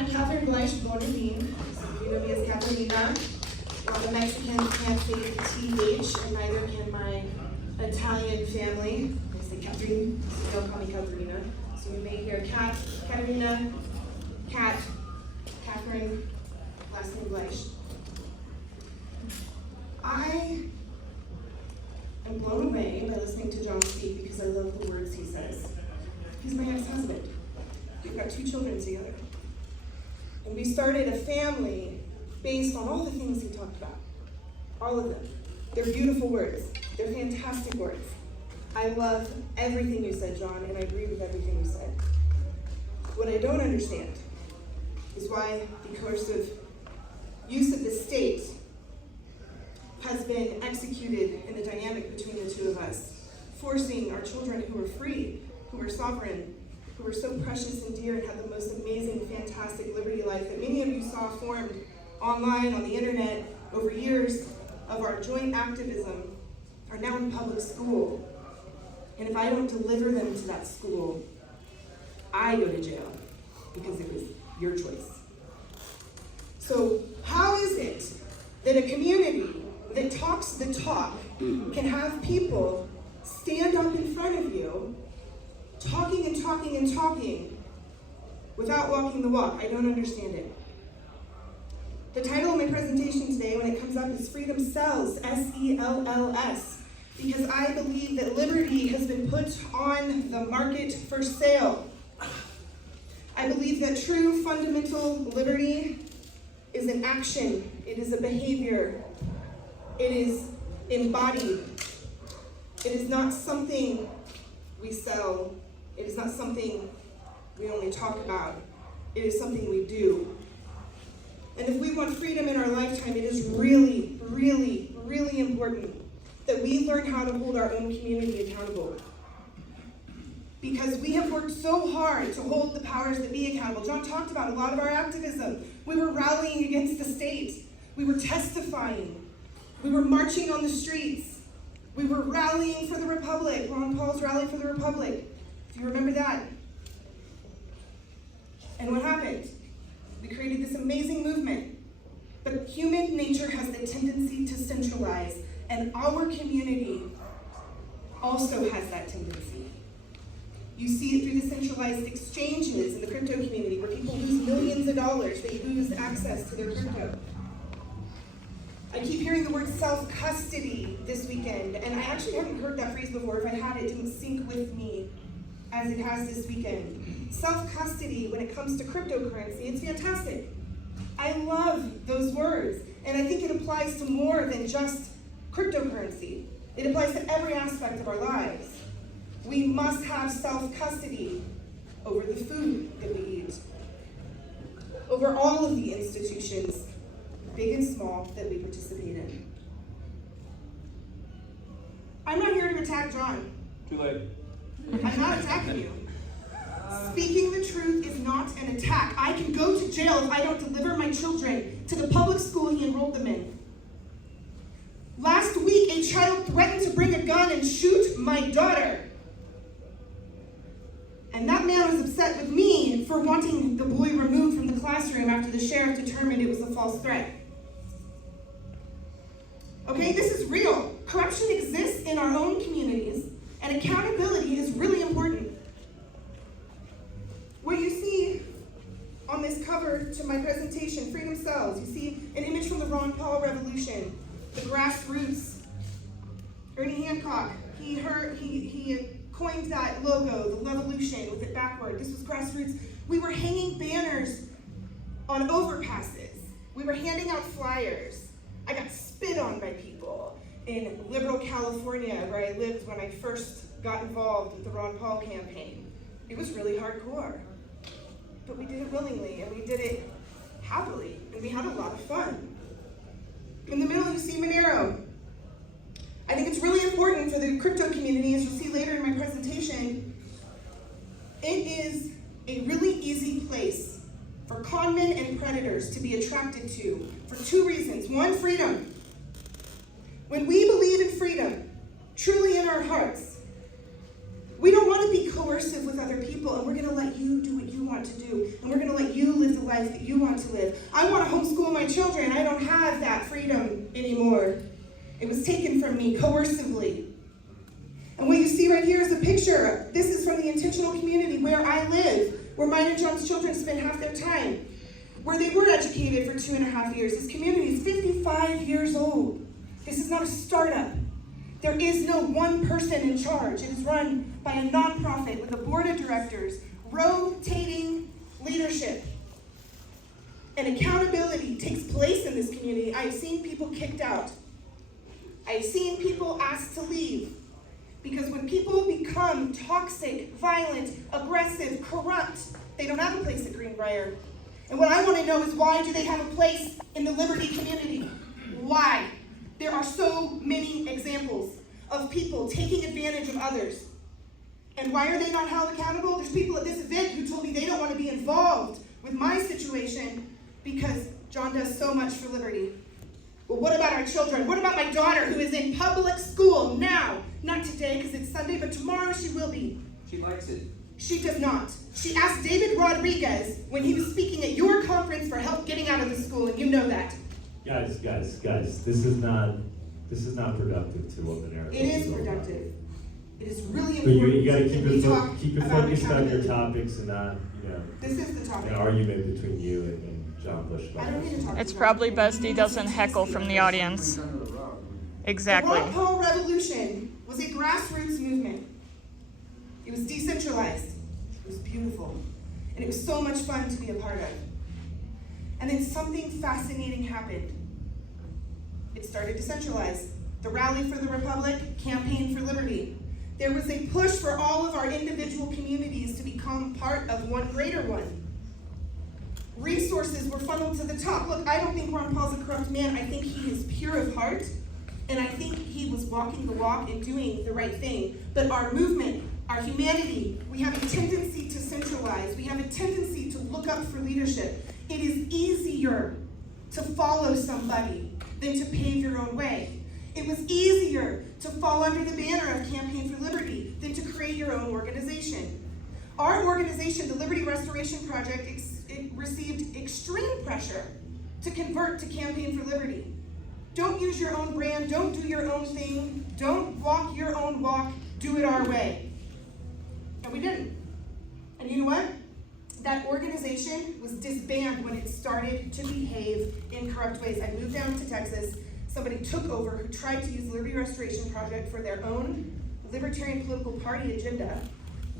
I'm Catherine Bleish, born in Bean. You know me as Caterina. The Mexicans can't say TH, and neither can my Italian family. They say Catherine, so don't call me Caterina. So you may hear Cat, Caterina, Cat, Catherine, last name Bleish. I am blown away by listening to John speak because I love the words he says. He's my ex-husband. We've got 2 children together. And we started a family based on all the things he talked about. All of them. They're beautiful words. They're fantastic words. I love everything you said, John, and I agree with everything you said. What I don't understand is why the coercive use of the state has been executed in the dynamic between the 2 of us, forcing our children who are free, who are sovereign, who are so precious and dear and have the most amazing, fantastic liberty life that many of you saw formed online, on the internet, over years of our joint activism, are now in public school. And if I don't deliver them to that school, I go to jail because it was your choice. So how is it that a community that talks the talk can have people stand up in front of you talking and talking and talking without walking the walk? I don't understand it. The title of my presentation today, when it comes up, is Freedom Sells, S-E-L-L-S, because I believe that liberty has been put on the market for sale. I believe that true fundamental liberty is an action, it is a behavior, it is embodied. It is not something we sell. It is not something we only talk about. It is something we do. And if we want freedom in our lifetime, it is really, really, really important that we learn how to hold our own community accountable. Because we have worked so hard to hold the powers that be accountable. John talked about a lot of our activism. We were rallying against the state. We were testifying. We were marching on the streets. We were rallying for the Republic. Ron Paul's Rally for the Republic. Do you remember that? And what happened? We created this amazing movement. But human nature has the tendency to centralize, and our community also has that tendency. You see it through the centralized exchanges in the crypto community where people lose millions of dollars. They lose access to their crypto. I keep hearing the word self-custody this weekend, and I actually haven't heard that phrase before. If I had, it didn't sync with me as it has this weekend. Self-custody, when it comes to cryptocurrency, it's fantastic. I love those words, and I think it applies to more than just cryptocurrency. It applies to every aspect of our lives. We must have self-custody over the food that we eat, over all of the institutions, big and small, that we participate in. I'm not here to attack John. Too late. I'm not attacking you. Speaking the truth is not an attack. I can go to jail if I don't deliver my children to the public school he enrolled them in. Last week, a child threatened to bring a gun and shoot my daughter. And that man was upset with me for wanting the boy removed from the classroom after the sheriff determined it was a false threat. Okay, this is real. Corruption exists in our own communities, and accountability is really important. What you see on this cover to my presentation, Freedom Sells, you see an image from the Ron Paul Revolution, the grassroots. Ernie Hancock, he coined that logo, the Levolution, with it backward. This was grassroots. We were hanging banners on overpasses. We were handing out flyers. I got spit on by people in liberal California, where I lived when I first got involved with the Ron Paul campaign. It was really hardcore. But we did it willingly, and we did it happily, and we had a lot of fun. In the middle, you see Monero. I think it's really important for the crypto community, as you'll see later in my presentation. It is a really easy place for conmen and predators to be attracted to for 2 reasons. 1, freedom. When we believe in freedom, truly in our hearts, we don't want to be coercive with other people, and we're going to let you do what you want to do, and we're going to let you live the life life that you want to live. I want to homeschool my children. I don't have that freedom anymore. It was taken from me coercively. And what you see right here is a picture. This is from the intentional community where I live, where mine and John's children spend half their time, where they were educated for 2.5 years. This community is 55 years old. This is not a startup. There is no one person in charge. It is run by a nonprofit with a board of directors, rotating leadership. And accountability takes place in this community. I've seen people kicked out. I've seen people asked to leave. Because when people become toxic, violent, aggressive, corrupt, they don't have a place at Greenbrier. And what I want to know is, why do they have a place in the Liberty community? Why? There are so many examples of people taking advantage of others. And why are they not held accountable? There's people at this event who told me they don't want to be involved with my situation because John does so much for Liberty. Well, what about our children? What about my daughter who is in public school now? Not today because it's Sunday, but tomorrow she will be. She likes it. She does not. She asked David Rodriguez when he was speaking at your conference for help getting out of the school, and you know that. Guys, this is not productive to what Monerotopia It is all about. productive. It is really But important. you got to that keep we it talk focused about on your accountability. topics and not, This is the topic. an argument between you and John Bush. I don't need to talk It's about probably it. best he doesn't heckle from the audience. Exactly. The Ron Paul Revolution was a grassroots movement. It was decentralized. It was beautiful. And it was so much fun to be a part of. And then something fascinating happened. It started to centralize. The Rally for the Republic, Campaign for Liberty. There was a push for all of our individual communities to become part of one greater one. Resources were funneled to the top. Look, I don't think Ron Paul's a corrupt man. I think he is pure of heart. And I think he was walking the walk and doing the right thing. But our movement, our humanity, we have a tendency to centralize. We have a tendency to look up for leadership. It is easier to follow somebody than to pave your own way. It was easier to fall under the banner of Campaign for Liberty than to create your own organization. Our organization, the Liberty Restoration Project, it received extreme pressure to convert to Campaign for Liberty. Don't use your own brand, don't do your own thing, don't walk your own walk, do it our way. And we didn't. And you know what? That organization was disbanded when it started to behave in corrupt ways. I moved down to Texas. Somebody took over who tried to use the Liberty Restoration Project for their own libertarian political party agenda.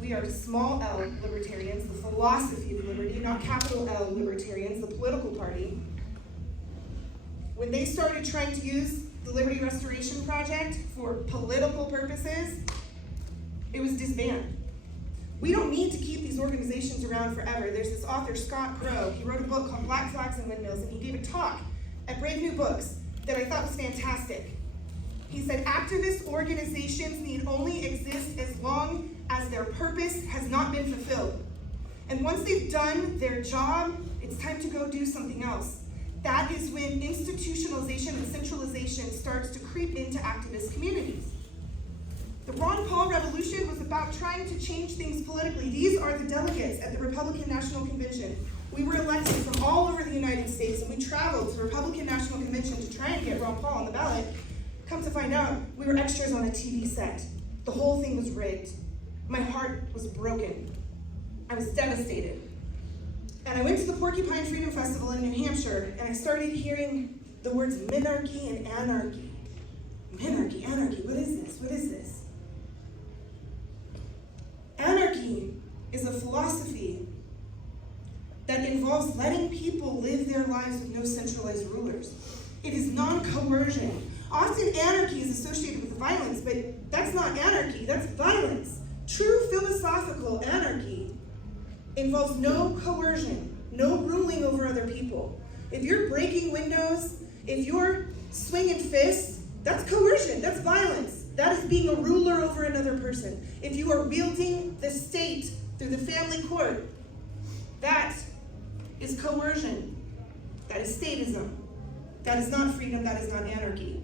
We are small L libertarians, the philosophy of liberty, not capital L libertarians, the political party. When they started trying to use the Liberty Restoration Project for political purposes, it was disbanded. We don't need to keep these organizations around forever. There's this author, Scott Crow. He wrote a book called Black Flags and Windmills, and he gave a talk at Brave New Books that I thought was fantastic. He said, activist organizations need only exist as long as their purpose has not been fulfilled. And once they've done their job, it's time to go do something else. That is when institutionalization and centralization starts to creep into activist communities. The Ron Paul Revolution was about trying to change things politically. These are the delegates at the Republican National Convention. We were elected from all over the United States, and we traveled to the Republican National Convention to try and get Ron Paul on the ballot. Come to find out, we were extras on a TV set. The whole thing was rigged. My heart was broken. I was devastated. And I went to the Porcupine Freedom Festival in New Hampshire, and I started hearing the words minarchy and anarchy. Minarchy, anarchy, what is this? What is this? Anarchy is a philosophy that involves letting people live their lives with no centralized rulers. It is non-coercion. Often anarchy is associated with violence, but that's not anarchy, that's violence. True philosophical anarchy involves no coercion, no ruling over other people. If you're breaking windows, if you're swinging fists, that's coercion, that's violence. That is being a ruler over another person. If you are wielding the state through the family court, that is coercion. That is statism. That is not freedom, that is not anarchy.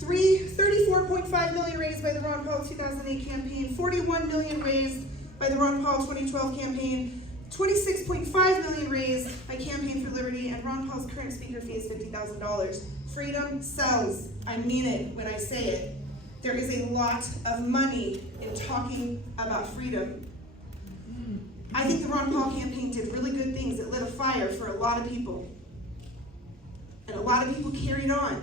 34.5 million raised by the Ron Paul 2008 campaign, 41 million raised by the Ron Paul 2012 campaign, 26.5 million raised by Campaign for Liberty, and Ron Paul's current speaker fee is $50,000. Freedom sells. I mean it when I say it. There is a lot of money in talking about freedom. I think the Ron Paul campaign did really good things. It lit a fire for a lot of people. And a lot of people carried on.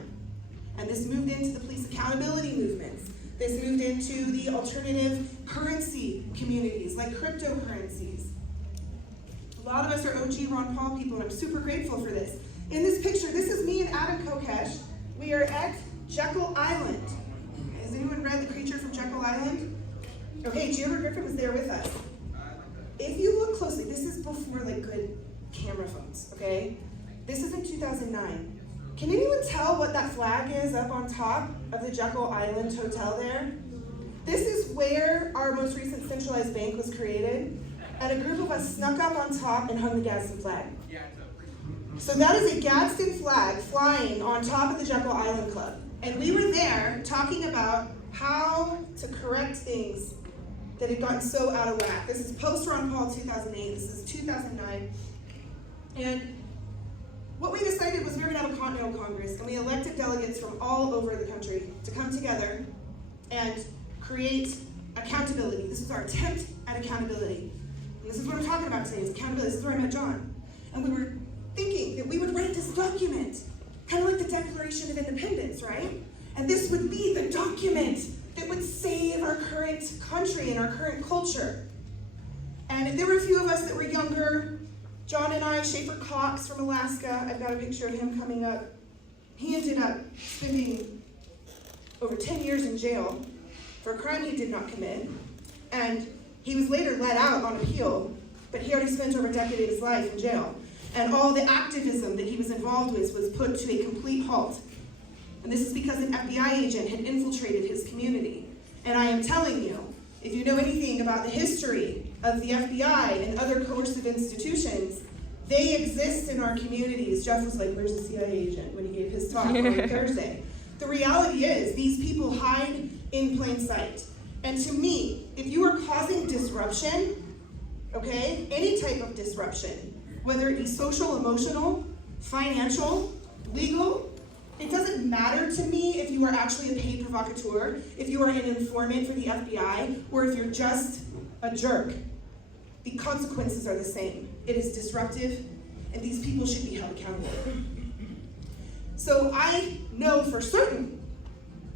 And this moved into the police accountability movements. This moved into the alternative currency communities, like cryptocurrencies. A lot of us are OG Ron Paul people, and I'm super grateful for this. In this picture, this is me and Adam Kokesh. We are at Jekyll Island. Has anyone read The Creature from Jekyll Island? Okay, Giorgio Griffin was there with us. If you look closely, this is before like good camera phones, okay? This is in 2009. Can anyone tell what that flag is up on top of the Jekyll Island Hotel there? This is where our most recent centralized bank was created, and a group of us snuck up on top and hung the Gadsden flag. So that is a Gadsden flag flying on top of the Jekyll Island Club. And we were there talking about how to correct things that had gotten so out of whack. This is post Ron Paul 2008, this is 2009. And what we decided was we were gonna have a Continental Congress, and we elected delegates from all over the country to come together and create accountability. This was our attempt at accountability. And this is what I'm talking about today, is accountability. This is where I met John. And we were thinking that we would write this document, kind of like the Declaration of Independence, right? And this would be the document that would save our current country and our current culture. And there were a few of us that were younger. John and I, Schaefer Cox from Alaska, I've got a picture of him coming up. He ended up spending over 10 years in jail for a crime he did not commit. And he was later let out on appeal, but he already spent over a decade of his life in jail. And all the activism that he was involved with was put to a complete halt. And this is because an FBI agent had infiltrated his community. And I am telling you, if you know anything about the history of the FBI and other coercive institutions, they exist in our communities. Jeff was like, where's the CIA agent when he gave his talk on Thursday? The reality is, these people hide in plain sight. And to me, if you are causing disruption, okay, any type of disruption, whether it be social, emotional, financial, legal, it doesn't matter to me if you are actually a paid provocateur, if you are an informant for the FBI, or if you're just a jerk. The consequences are the same. It is disruptive, and these people should be held accountable. So I know for certain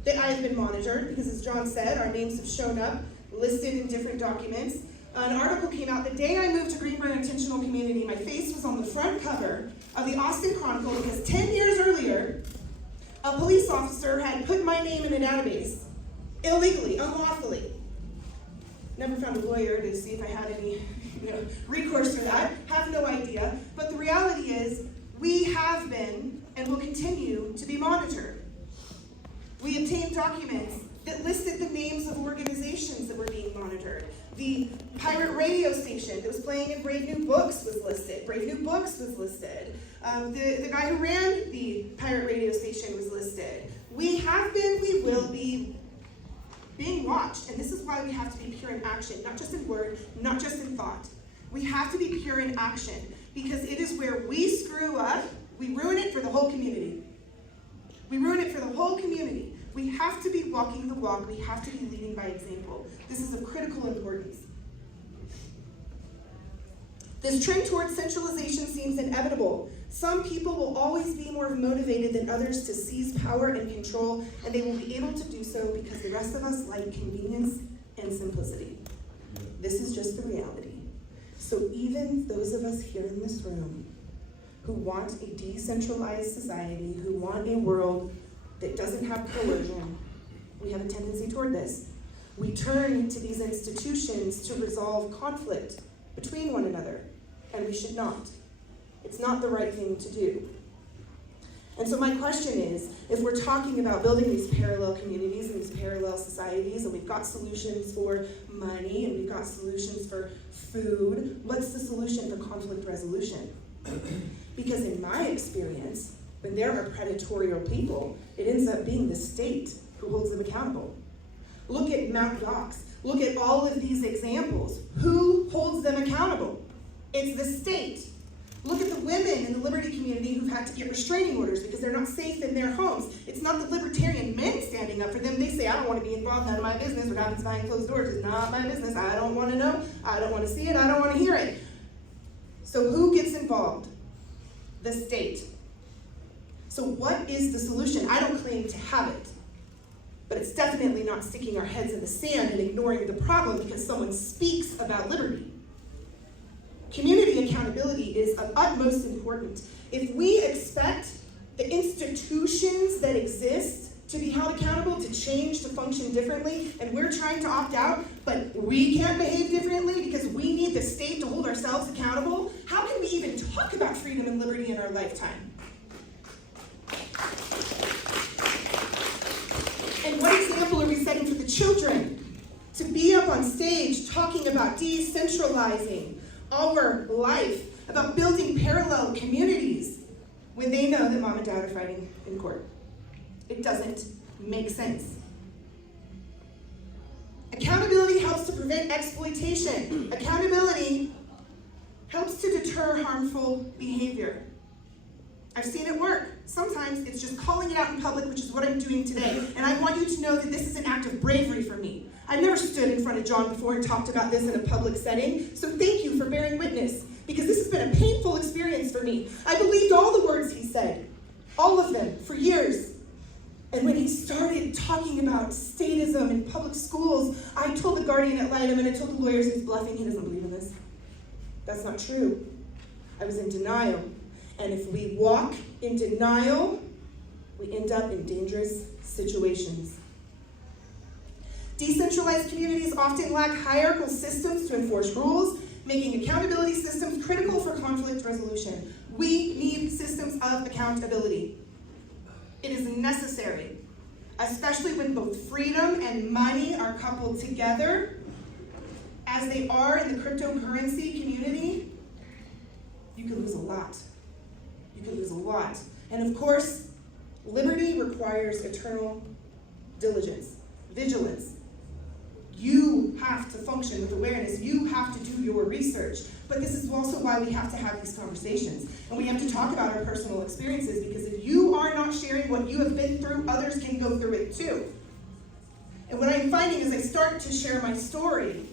that I have been monitored, because as John said, our names have shown up, listed in different documents. An article came out the day I moved to Greenbrier Intentional Community. My face was on the front cover of the Austin Chronicle because 10 years earlier, a police officer had put my name in a database, illegally, unlawfully. Never found a lawyer to see if I had any recourse for that, have no idea. But the reality is, we have been and will continue to be monitored. We obtained documents that listed the names of organizations that were being monitored. The pirate radio station that was playing in Brave New Books was listed. Brave New Books was listed. The guy who ran the pirate radio station was listed. We have been, we will be being watched, and this is why we have to be pure in action, not just in word, not just in thought. We have to be pure in action, because it is where we screw up, we ruin it for the whole community. We ruin it for the whole community. We have to be walking the walk. We have to be leading by example. This is of critical importance. This trend towards centralization seems inevitable. Some people will always be more motivated than others to seize power and control, and they will be able to do so because the rest of us like convenience and simplicity. This is just the reality. So even those of us here in this room who want a decentralized society, who want a world that doesn't have coercion, we have a tendency toward this. We turn to these institutions to resolve conflict between one another, and we should not. It's not the right thing to do. And so my question is, if we're talking about building these parallel communities and these parallel societies, and we've got solutions for money, and we've got solutions for food, what's the solution for conflict resolution? Because in my experience, when there are predatory people, it ends up being the state who holds them accountable. Look at Mt. Gox. Look at all of these examples. Who holds them accountable? It's the state. Look at the women in the liberty community who've had to get restraining orders because they're not safe in their homes. It's not the libertarian men standing up for them. They say, I don't want to be involved, none of my business. What happens behind closed doors is not my business. I don't want to know. I don't want to see it. I don't want to hear it. So who gets involved? The state. So what is the solution? I don't claim to have it. But it's definitely not sticking our heads in the sand and ignoring the problem because someone speaks about liberty. Community accountability is of utmost importance. If we expect the institutions that exist to be held accountable, to change, to function differently, and we're trying to opt out, but we can't behave differently because we need the state to hold ourselves accountable, how can we even talk about freedom and liberty in our lifetime? And what example are we setting for the children? To be up on stage talking about decentralizing our life, about building parallel communities when they know that mom and dad are fighting in court. It doesn't make sense. Accountability helps to prevent exploitation. Accountability helps to deter harmful behavior. I've seen it work. Sometimes it's just calling it out in public, which is what I'm doing today. And I want you to know that this is an act of bravery for me. I've never stood in front of John before and talked about this in a public setting, so thank you for bearing witness, because this has been a painful experience for me. I believed all the words he said, all of them, for years. And when he started talking about statism in public schools, I told the guardian ad litem and I told the lawyers he's bluffing, he doesn't believe in this. That's not true. I was in denial. And if we walk in denial, we end up in dangerous situations. Decentralized communities often lack hierarchical systems to enforce rules, making accountability systems critical for conflict resolution. We need systems of accountability. It is necessary, especially when both freedom and money are coupled together, as they are in the cryptocurrency community. You can lose a lot. You can lose a lot. And of course, liberty requires eternal diligence, vigilance. You have to function with awareness. You have to do your research. But this is also why we have to have these conversations. And we have to talk about our personal experiences, because if you are not sharing what you have been through, others can go through it too. And what I'm finding as I start to share my story,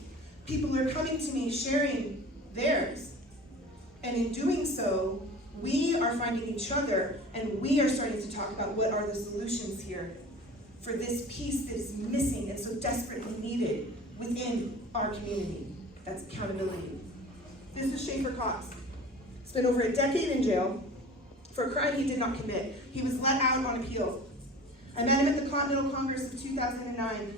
people are coming to me sharing theirs. And in doing so, we are finding each other, and we are starting to talk about what are the solutions here for this piece that is missing and so desperately needed within our community. That's accountability. This is Schaefer Cox. Spent over a decade in jail for a crime he did not commit. He was let out on appeal. I met him at the Continental Congress of 2009.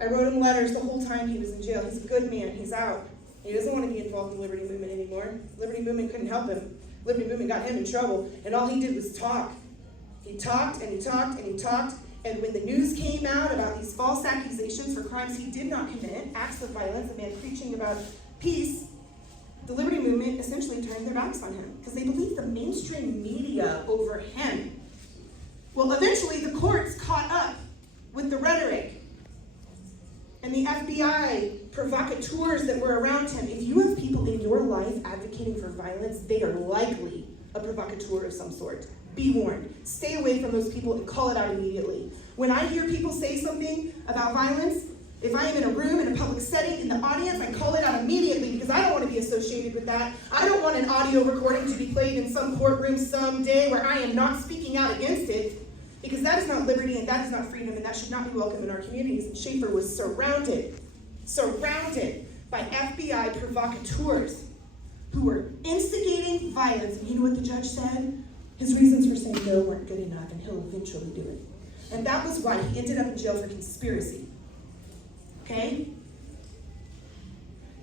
I wrote him letters the whole time he was in jail. He's a good man. He's out. He doesn't want to be involved in the Liberty Movement anymore. The Liberty Movement couldn't help him. Liberty Movement got him in trouble, and all he did was talk. He talked and he talked and he talked, and when the news came out about these false accusations for crimes he did not commit, acts of violence, a man preaching about peace, the Liberty Movement essentially turned their backs on him because they believed the mainstream media over him. Well, eventually the courts caught up with the rhetoric and the FBI provocateurs that were around him. If you have people in your life advocating for violence, they are likely a provocateur of some sort. Be warned. Stay away from those people and call it out immediately. When I hear people say something about violence, if I am in a room, in a public setting, in the audience, I call it out immediately because I don't want to be associated with that. I don't want an audio recording to be played in some courtroom someday where I am not speaking out against it, because that is not liberty and that is not freedom, and that should not be welcome in our communities. And Schaefer was surrounded by FBI provocateurs who were instigating violence. And you know what the judge said? His reasons for saying no weren't good enough, and he'll eventually do it. And that was why he ended up in jail for conspiracy. Okay?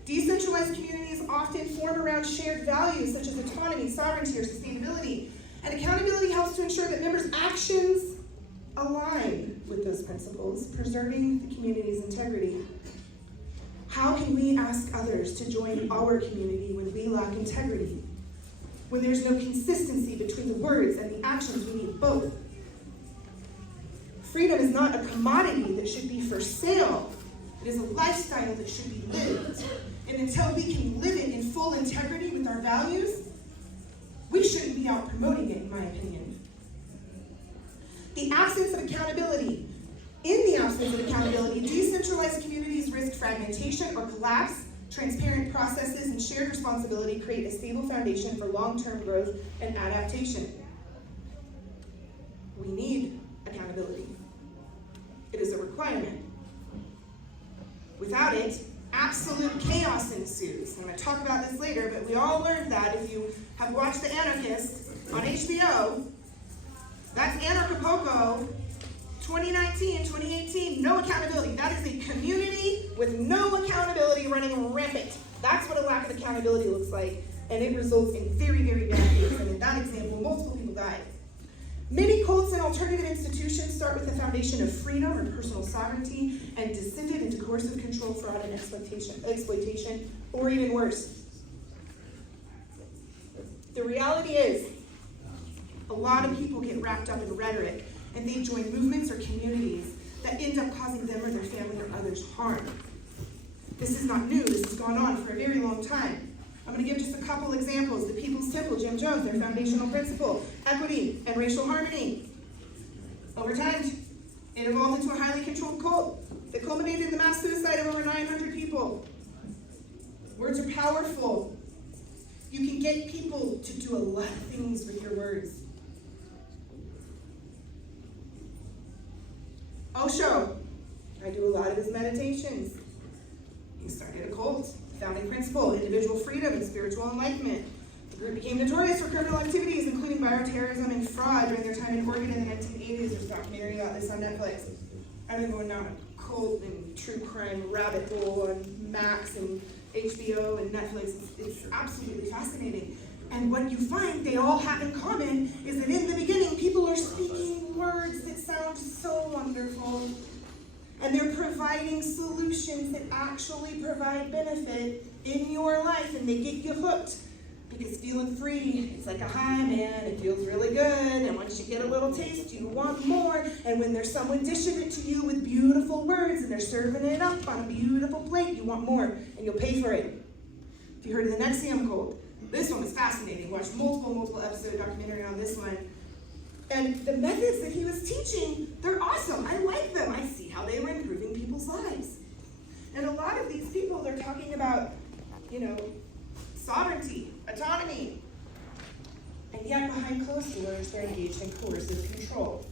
Decentralized communities often form around shared values such as autonomy, sovereignty, or sustainability. And accountability helps to ensure that members' actions align with those principles, preserving the community's integrity. How can we ask others to join our community when we lack integrity? When there's no consistency between the words and the actions, we need both. Freedom is not a commodity that should be for sale. It It is a lifestyle that should be lived. And until we can live it in full integrity with our values, we shouldn't be out promoting it, in my opinion. The absence of accountability. In the absence of accountability, decentralized communities risk fragmentation or collapse. Transparent processes and shared responsibility create a stable foundation for long-term growth and adaptation. We need accountability. It is a requirement. Without it, absolute chaos ensues. I'm going to talk about this later, but we all learned that if you have watched The Anarchist on HBO. That's Anarchapulco, 2019, 2018, no accountability. That is a community with no accountability running rampant. That's what a lack of accountability looks like, and it results in very, very bad things. And in that example, multiple people died. Many cults and alternative institutions start with a foundation of freedom or personal sovereignty and descended into coercive control, fraud, and exploitation, or even worse. The reality is, a lot of people get wrapped up in rhetoric and they join movements or communities that end up causing them or their family or others harm. This is not new. This has gone on for a very long time. I'm going to give just a couple examples. The People's Temple, Jim Jones, their foundational principle, equity and racial harmony. Over time, it evolved into a highly controlled cult that culminated in the mass suicide of over 900 people. Words are powerful. You can get people to do a lot of things with your words. Osho, I do a lot of his meditations. He started a cult. Founding principle, individual freedom and spiritual enlightenment. The group became notorious for criminal activities, including bioterrorism and fraud during their time in Oregon in the 1980s. There's a documentary about this on Netflix. I've been going down a cult and true crime rabbit hole on Max and HBO and Netflix. It's absolutely fascinating. And what you find they all have in common is that in the beginning, people are speaking words that sound so wonderful. And they're providing solutions that actually provide benefit in your life, and they get you hooked. Because feeling free, it's like a high, man. It feels really good, and once you get a little taste, you want more. And when there's someone dishing it to you with beautiful words, and they're serving it up on a beautiful plate, you want more, and you'll pay for it. If you heard of the Nexium cult, this one was fascinating. Watched multiple episode documentary on this one. And the methods that he was teaching, they're awesome. I like them. I see how they were improving people's lives. And a lot of these people, they're talking about, sovereignty, autonomy. And yet behind closed doors, they're engaged in coercive control.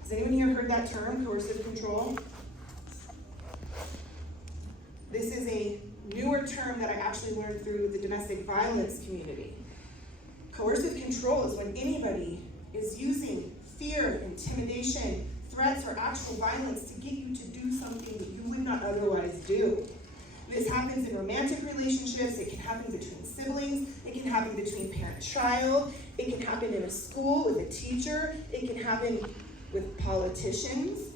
Has anyone here heard that term, coercive control? This is a newer term that I actually learned through the domestic violence community. Coercive control is when anybody is using fear, intimidation, threats, or actual violence to get you to do something that you would not otherwise do. This happens in romantic relationships, it can happen between siblings, it can happen between parent-child, it can happen in a school with a teacher, it can happen with politicians.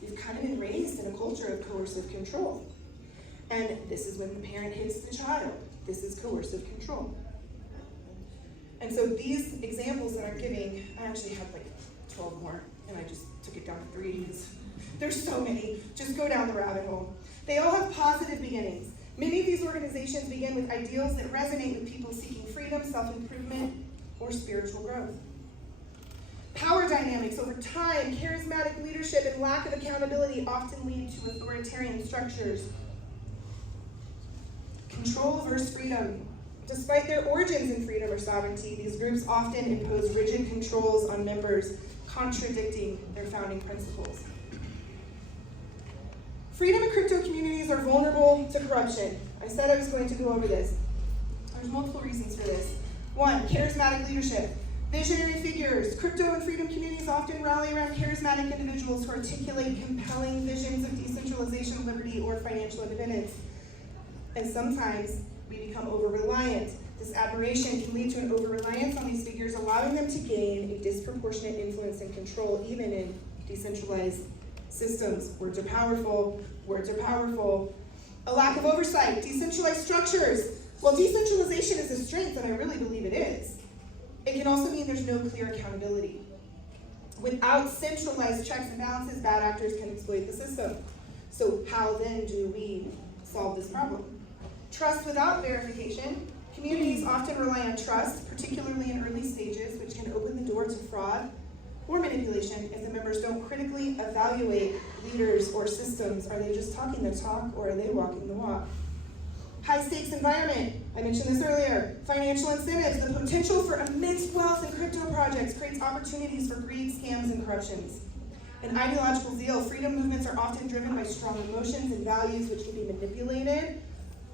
We've kind of been raised in a culture of coercive control. And this is when the parent hits the child. This is coercive control. And so these examples that I'm giving, I actually have like 12 more, and I just took it down to 3. There's so many. Just go down the rabbit hole. They all have positive beginnings. Many of these organizations begin with ideals that resonate with people seeking freedom, self-improvement, or spiritual growth. Power dynamics over time, charismatic leadership, and lack of accountability often lead to authoritarian structures. Control versus freedom. Despite their origins in freedom or sovereignty, these groups often impose rigid controls on members, contradicting their founding principles. Freedom and crypto communities are vulnerable to corruption. I said I was going to go over this. There's multiple reasons for this. 1, charismatic leadership. Visionary figures. Crypto and freedom communities often rally around charismatic individuals who articulate compelling visions of decentralization, liberty, or financial independence. And sometimes we become over-reliant. This admiration can lead to an over-reliance on these figures, allowing them to gain a disproportionate influence and control, even in decentralized systems. Words are powerful. Words are powerful. A lack of oversight. Decentralized structures. Well, decentralization is a strength, and I really believe it is. It can also mean there's no clear accountability. Without centralized checks and balances, bad actors can exploit the system. So how then do we solve this problem? Trust without verification. Communities often rely on trust, particularly in early stages, which can open the door to fraud or manipulation if the members don't critically evaluate leaders or systems. Are they just talking the talk or are they walking the walk? High stakes environment. I mentioned this earlier. Financial incentives. The potential for immense wealth in crypto projects creates opportunities for greed, scams, and corruptions. And ideological zeal. Freedom movements are often driven by strong emotions and values which can be manipulated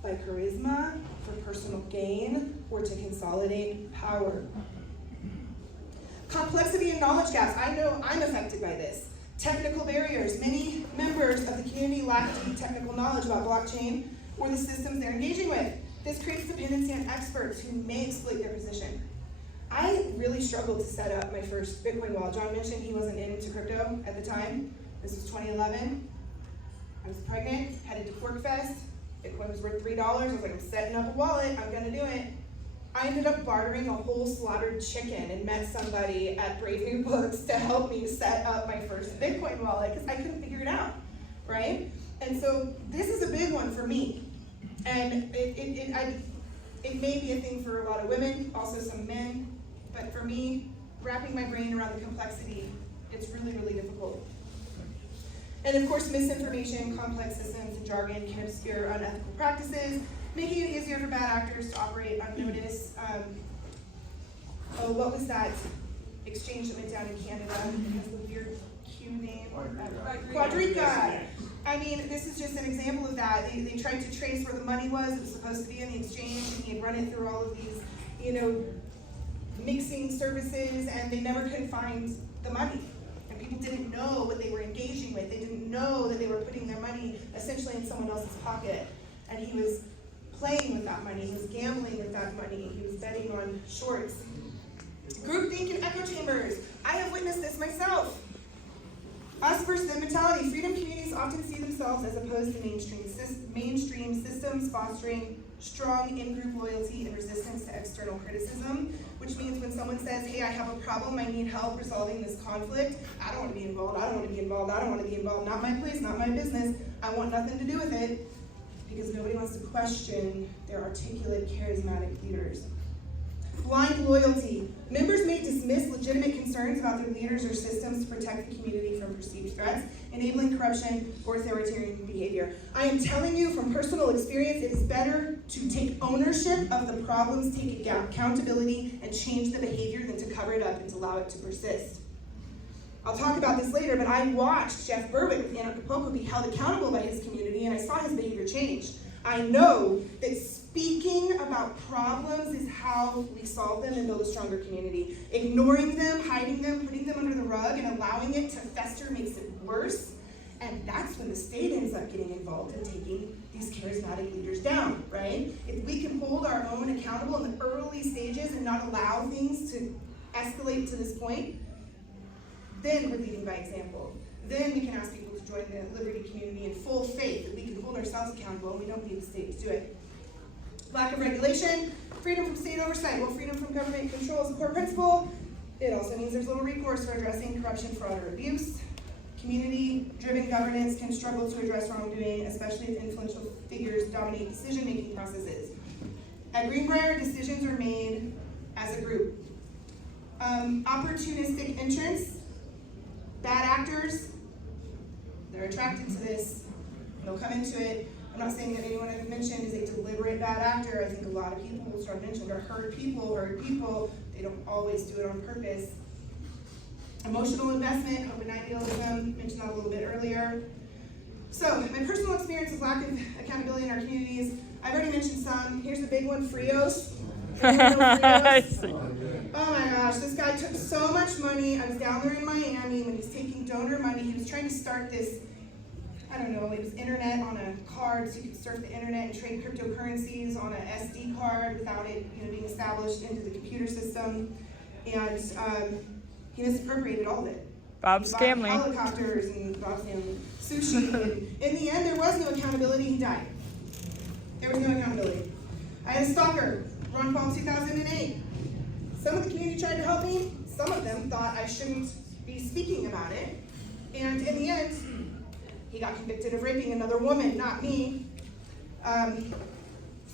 by charisma for personal gain or to consolidate power. Complexity and knowledge gaps. I know I'm affected by this. Technical barriers. Many members of the community lack deep technical knowledge about blockchain or the systems they're engaging with. This creates dependency on experts who may exploit their position. I really struggled to set up my first Bitcoin wallet. John mentioned he wasn't into crypto at the time. This was 2011. I was pregnant, headed to PorkFest. Bitcoin was worth $3. I was like, I'm setting up a wallet, I'm gonna do it. I ended up bartering a whole slaughtered chicken and met somebody at Brave New Books to help me set up my first Bitcoin wallet because I couldn't figure it out, right? And so this is a big one for me. And it may be a thing for a lot of women, also some men, but for me, wrapping my brain around the complexity, it's really, really difficult. And of course, misinformation, complex systems, and jargon can obscure unethical practices, making it easier for bad actors to operate unnoticed. What was that exchange that went down in Canada? It has the weird Q name. Quadriga. I mean, this is just an example of that. They tried to trace where the money was. It was supposed to be in the exchange, and he had run it through all of these, mixing services, and they never could find the money. And people didn't know what they were engaging with. They didn't know that they were putting their money essentially in someone else's pocket. And he was playing with that money. He was gambling with that money. He was betting on shorts. Groupthink and echo chambers. I have witnessed this myself. Us versus them mentality. Freedom communities often see themselves as opposed to mainstream systems fostering strong in-group loyalty and resistance to external criticism, which means when someone says, hey, I have a problem, I need help resolving this conflict, I don't want to be involved, I don't want to be involved, I don't want to be involved, not my place, not my business, I want nothing to do with it, because nobody wants to question their articulate, charismatic leaders. Blind loyalty. Members may dismiss legitimate concerns about their leaders or systems to protect the community from perceived threats, enabling corruption or authoritarian behavior. I am telling you from personal experience, it is better to take ownership of the problems, take accountability, and change the behavior than to cover it up and to allow it to persist. I'll talk about this later, but I watched Jeff Berwick with Monerotopia be held accountable by his community, and I saw his behavior change. I know that speaking about problems is how we solve them and build a stronger community. Ignoring them, hiding them, putting them under the rug, and allowing it to fester makes it worse. And that's when the state ends up getting involved in taking these charismatic leaders down, right? If we can hold our own accountable in the early stages and not allow things to escalate to this point, then we're leading by example. Then we can ask people to join the Liberty community in full faith that we can hold ourselves accountable and we don't need the state to do it. Lack of regulation, freedom from state oversight. Well, freedom from government control is a core principle. It also means there's little recourse for addressing corruption, fraud, or abuse. Community-driven governance can struggle to address wrongdoing, especially if influential figures dominate decision-making processes. At Greenbrier, decisions are made as a group. Opportunistic entrants, bad actors, they're attracted to this. They'll come into it. I'm not saying that anyone I've mentioned is a deliberate bad actor. I think a lot of people, which I've mentioned, are hurt people. They don't always do it on purpose. Emotional investment, hope and idealism, mentioned that a little bit earlier. So, my personal experience with lack of accountability in our communities, I've already mentioned some. Here's the big one, Frios. Oh my gosh, this guy took so much money. I was down there in Miami when he was taking donor money. He was trying to start this, I don't know, it was internet on a card, so you could surf the internet and trade cryptocurrencies on an SD card without it being established into the computer system. And he misappropriated all of it. Bob Scamley. Helicopters and Bob Scamley. Sushi. And in the end, there was no accountability. He died. There was no accountability. I had a stalker, Ron Paul 2008. Some of the community tried to help me. Some of them thought I shouldn't be speaking about it. And in the end, He got convicted of raping another woman, not me.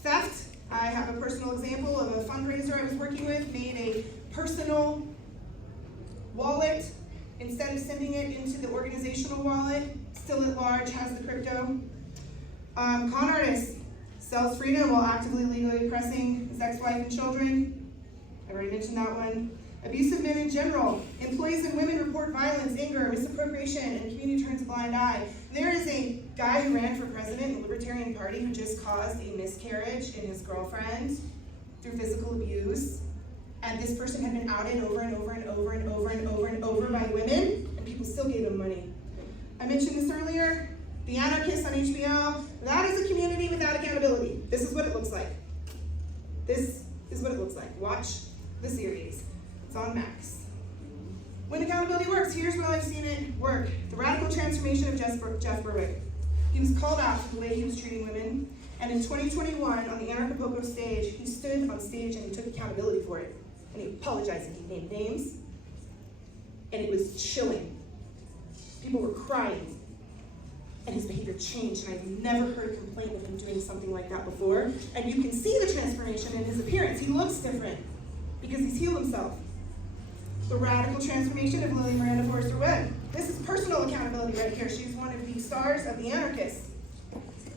Theft, I have a personal example of a fundraiser I was working with, made a personal wallet instead of sending it into the organizational wallet, still at large, has the crypto. Con artist, sells freedom while actively legally oppressing his ex-wife and children. I already mentioned that one. Abusive men in general. Employees and women report violence, anger, misappropriation, and the community turns a blind eye. There is a guy who ran for president in the Libertarian Party who just caused a miscarriage in his girlfriend through physical abuse. And this person had been outed over and over and over and over and over and over by women, and people still gave him money. I mentioned this earlier. The Anarchists on HBO. That is a community without accountability. This is what it looks like. This is what it looks like. Watch the series. It's on Max. When accountability works, here's how I've seen it work. The radical transformation of Jeff Berwick. He was called out for the way he was treating women, and in 2021, on the Monerotopia stage, he stood on stage and he took accountability for it. And he apologized and he named names, and it was chilling. People were crying, and his behavior changed, and I've never heard a complaint of him doing something like that before. And you can see the transformation in his appearance. He looks different because he's healed himself. The radical transformation of Lily Miranda Forrester Webb. This is personal accountability right here. She's one of the stars of the Anarchists.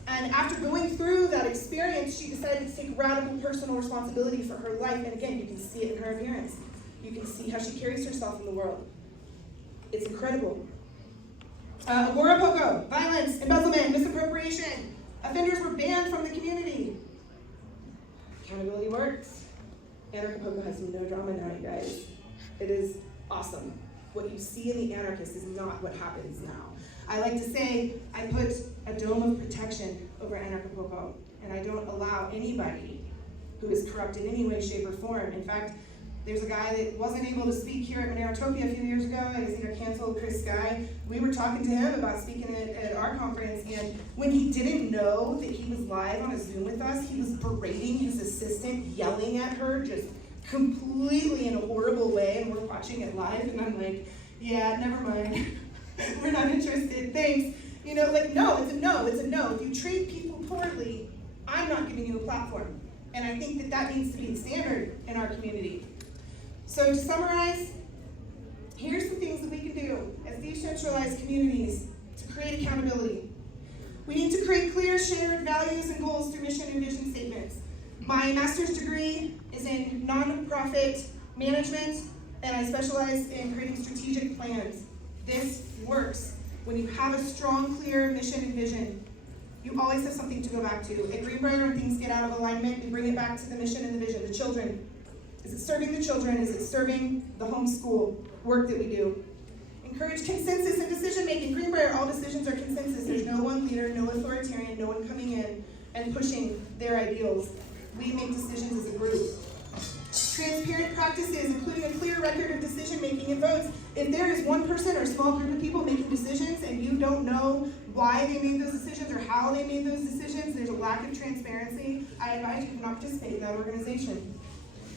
And after going through that experience, she decided to take radical personal responsibility for her life. And again, you can see it in her appearance. You can see how she carries herself in the world. It's incredible. Monerotopia, violence, embezzlement, misappropriation. Offenders were banned from the community. Accountability works. Monerotopia has no drama now, you guys. It is awesome. What you see in the Anarchists is not what happens now. I like to say I put a dome of protection over Monerotopia, and I don't allow anybody who is corrupt in any way, shape, or form. In fact, there's a guy that wasn't able to speak here at Monerotopia a few years ago. I guess he got canceled, Chris Guy. We were talking to him about speaking at our conference, and when he didn't know that he was live on a Zoom with us, he was berating his assistant, yelling at her, just completely in a horrible way, and we're watching it live, and I'm like, yeah, never mind. We're not interested, thanks. You know, like, no, it's a no, it's a no. If you treat people poorly, I'm not giving you a platform. And I think that that needs to be the standard in our community. So to summarize, here's the things that we can do as decentralized communities to create accountability. We need to create clear shared values and goals through mission and vision statements. My master's degree is in nonprofit management, and I specialize in creating strategic plans. This works. When you have a strong, clear mission and vision, you always have something to go back to. At Greenbrier, when things get out of alignment, we bring it back to the mission and the vision, the children. Is it serving the children? Is it serving the homeschool work that we do? Encourage consensus in decision making. Greenbrier, all decisions are consensus. There's no one leader, no authoritarian, no one coming in and pushing their ideals. We make decisions as a group. Transparent practices, including a clear record of decision making and votes. If there is one person or a small group of people making decisions and you don't know why they made those decisions or how they made those decisions, there's a lack of transparency, I advise you to not participate in that organization.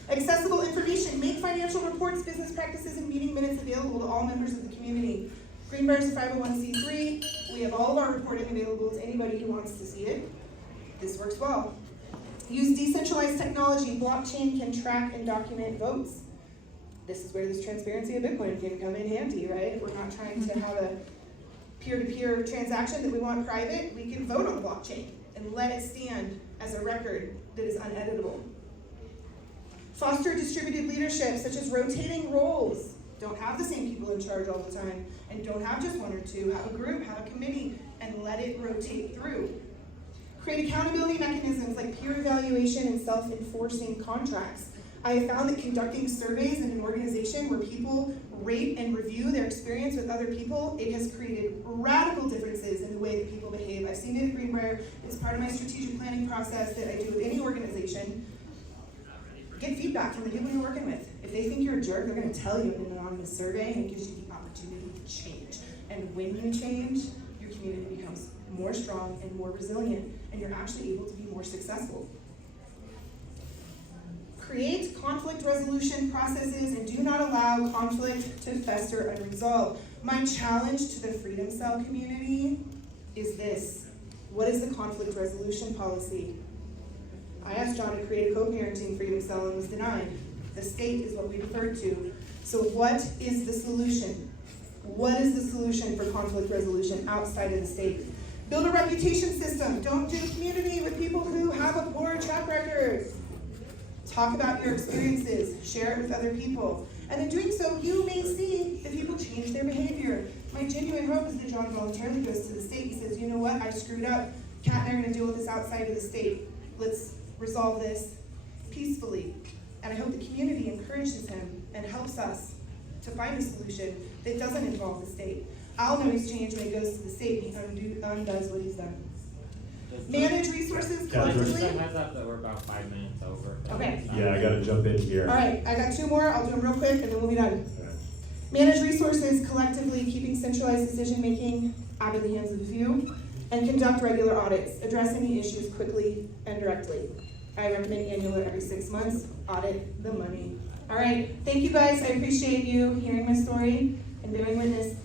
Accessible information. Make financial reports, business practices, and meeting minutes available to all members of the community. Greenbrier is a 501c3. We have all of our reporting available to anybody who wants to see it. This works well. Use decentralized technology. Blockchain can track and document votes. This is where this transparency of Bitcoin can come in handy, right? We're not trying to have a peer-to-peer transaction that we want private. We can vote on blockchain and let it stand as a record that is uneditable. Foster distributed leadership, such as rotating roles. Don't have the same people in charge all the time, and don't have just one or two. Have a group, have a committee, and let it rotate through. Create accountability mechanisms like peer evaluation and self-enforcing contracts. I have found that conducting surveys in an organization where people rate and review their experience with other people, it has created radical differences in the way that people behave. I've seen it at Greenbrier. It's part of my strategic planning process that I do with any organization. Get feedback from the people you're working with. If they think you're a jerk, they're going to tell you in an anonymous survey, and it gives you the opportunity to change. And when you change, your community becomes more strong and more resilient, and you're actually able to be more successful. Create conflict resolution processes and do not allow conflict to fester unresolved. My challenge to the Freedom Cell community is this. What is the conflict resolution policy? I asked John to create a co-parenting freedom cell and was denied. The state is what we referred to. So what is the solution? What is the solution for conflict resolution outside of the state? Build a reputation system. Don't do community with people who have a poor track record. Talk about your experiences. Share it with other people. And in doing so, you may see that people change their behavior. My genuine hope is that John voluntarily goes to the state. He says, you know what, I screwed up. Kat and I are going to deal with this outside of the state. Let's resolve this peacefully. And I hope the community encourages him and helps us to find a solution that doesn't involve the state. I'll know he's changed when he goes to the state and he undoes what he's done. Manage resources collectively. Just a heads up that we're about 5 minutes over. Okay. Yeah, I gotta jump in here. All right, I got 2 more. I'll do them real quick and then we'll be done. Okay. Manage resources collectively, keeping centralized decision-making out of the hands of the few, and conduct regular audits, address any issues quickly and directly. I recommend annual or every 6 months, audit the money. All right, thank you guys. I appreciate you hearing my story and bearing witness.